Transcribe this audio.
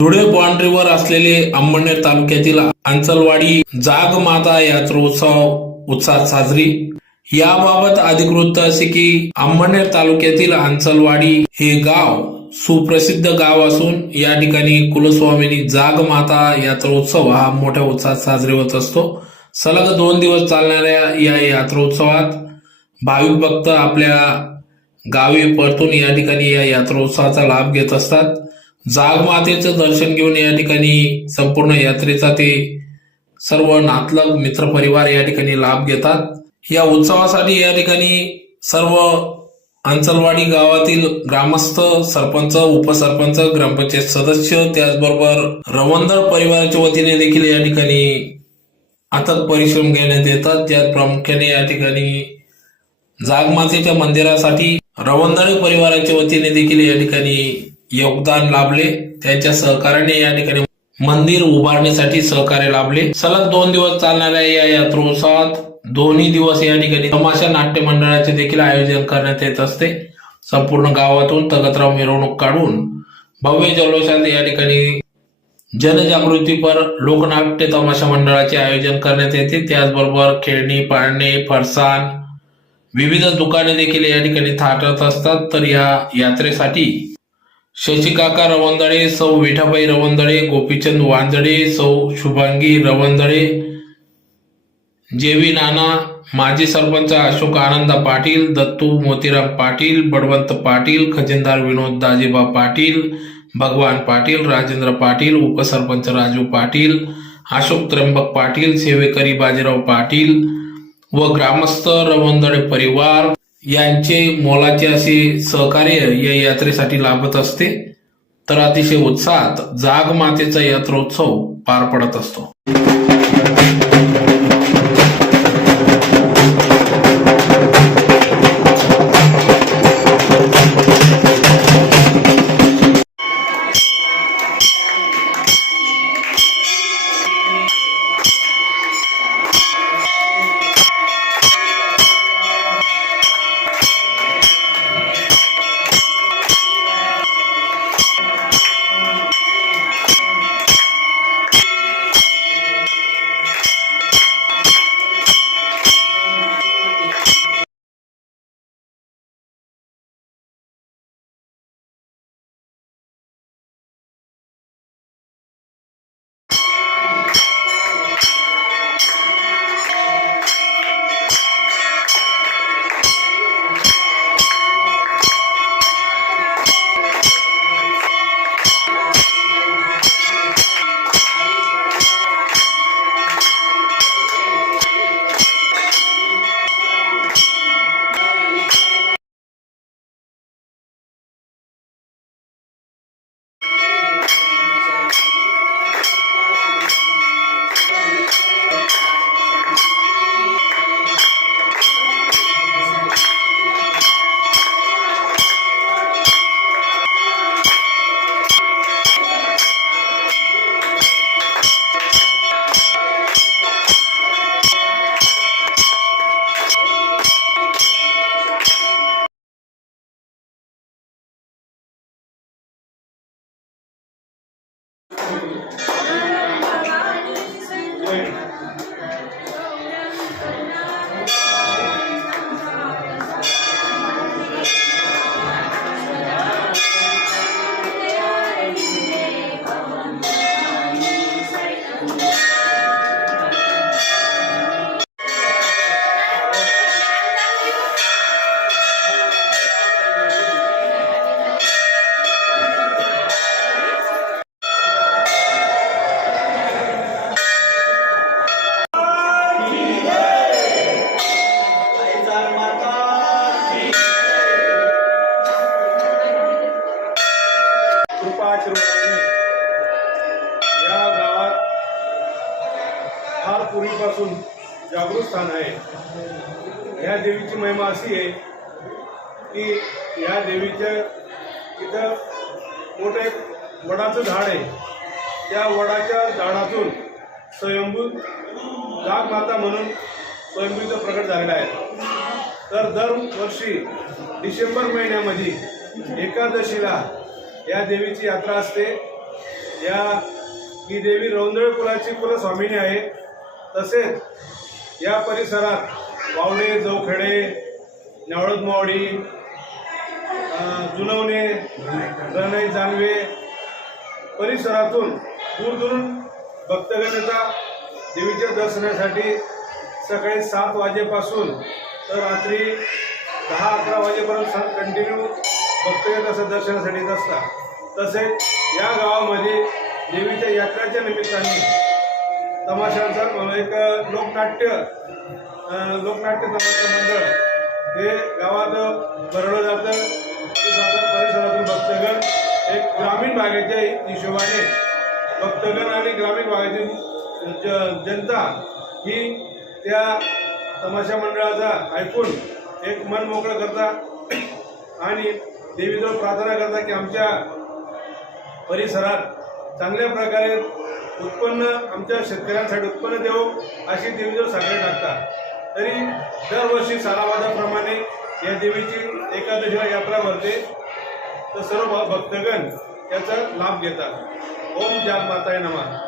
धुळे बाउंड्रीवर असलेले अंबडनेर तालुक्यातील अंचलवाडी जाग माता यात्रोत्सव उत्साहात साजरी. याबाबत अधिक वृत्त असे की अंबडनेर तालुक्यातील अंचलवाडी हे गाव सुप्रसिद्ध गाव असून या ठिकाणी कुलस्वामिनी जाग माता यात्रोत्सव हा मोठ्या उत्साहात साजरे होत असतो. सलग दोन दिवस चालणाऱ्या या यात्रोत्सवात भाविक भक्त आपल्या गावी परतून या ठिकाणी या यात्रोत्सवाचा लाभ घेत असतात. जागमातेचं दर्शन घेऊन या ठिकाणी संपूर्ण यात्रेचा ते सर्व नातलग मित्रपरिवार या ठिकाणी लाभ घेतात. या उत्सवासाठी या ठिकाणी सर्व अंचलवाडी गावातील ग्रामस्थ सरपंच उपसरपंच ग्रामपंचायत सदस्य त्याचबरोबर रवंदर परिवाराच्या वतीने देखील या ठिकाणी अथक परिश्रम घेण्यात येतात. त्यात प्रामुख्याने या ठिकाणी जागमातेच्या मंदिरासाठी रवंदळे परिवाराच्या वतीने देखील या ठिकाणी योगदान लाभले त्यांच्या सहकार्याने या ठिकाणी मंदिर उभारण्यासाठी सहकार्य लाभले. सलग दोन दिवस चालणाऱ्या या यात्रोत्सवात दोन्ही दिवस या ठिकाणी तमाशा नाट्य मंडळाचे देखील आयोजन करण्यात येत असते. संपूर्ण गावातून तगतराव मिरवणूक काढून भव्य जल्लोषात या ठिकाणी जनजागृतीपर लोकनाट्य तमाशा मंडळाचे आयोजन करण्यात येते. त्याचबरोबर खेळणी पाळणे फरसाण विविध दुकाने देखील या ठिकाणी थाटत असतात. तर या यात्रेसाठी शशिकाका रवंदळे सौ विठाबाई रवंदळे गोपीचंद वांजडे सौ शुभांगी रवंदळे जेवी नाना माजी सरपंच अशोक आनंद पाटील दत्तू मोतीराम पाटील बडवंत पाटील खजिनदार विनोद दाजीबा पाटील भगवान पाटील राजेंद्र पाटील उपसरपंच राजू पाटील अशोक त्र्यंबक पाटील सेवेकरी बाजीराव पाटील व ग्रामस्थ रवंदळे परिवार यांचे मोलाचे असे सहकार्य या यात्रेसाठी लाभत असते. तर अतिशय उत्साहात जाग मातेचा यात्रोत्सव पार पडत असतो. はい! या गावात फार पूर्वीपासून जागृत स्थान आहे. ह्या देवीची महिमा अशी आहे की ह्या देवीच्या इथं मोठं एक वडाचं झाड आहे. त्या वडाच्या झाडातून स्वयंभू जाग माता म्हणून स्वयंभू प्रकट झालेला आहे. तर दरवर्षी डिसेंबर महिन्यामध्ये एकादशीला या देवीची यात्रा असते. या ही देवी रौंदळ कुलाची कुलस्वामिनी आहे. तसेच या परिसरात वावडे जवखेडे नवळद मावडी जुनवणे रणई जानवे परिसरातून दूरदूरून भक्तगणचा देवीच्या दर्शनासाठी सकाळी सात वाजेपासून तर रात्री दहा अकरा वाजेपर्यंत कंटिन्यू भक्तगण असं दर्शनासाठी येत असतात. तसेच या गावामध्ये देवीच्या यात्राच्या निमित्ताने तमाशांचा एक लोकनाट्य लोकनाट्य तमाशा मंडळ हे गावात भरवलं जातं. परिसरातून भक्तगण. एक ग्रामीण भागाच्या हिशोबाने भक्तगण आणि ग्रामीण भागातील ज- जनता ही त्या तमाशा मंडळाचा ऐकून एक मन मोकळं करता आणि देवीजवळ प्रार्थना करता की आमच्या परिसरात चांगल्या प्रकारे उत्पन्न आमच्या शेतकऱ्यांसाठी उत्पन्न देऊ अशी देवीजवळ साखर टाकतात तरी दरवर्षी सालावादाप्रमाणे या देवीची एकादशीला यात्रा भरते. तर सर्व भक्तगण याचा लाभ घेतात. ओम जाप माताय नमा.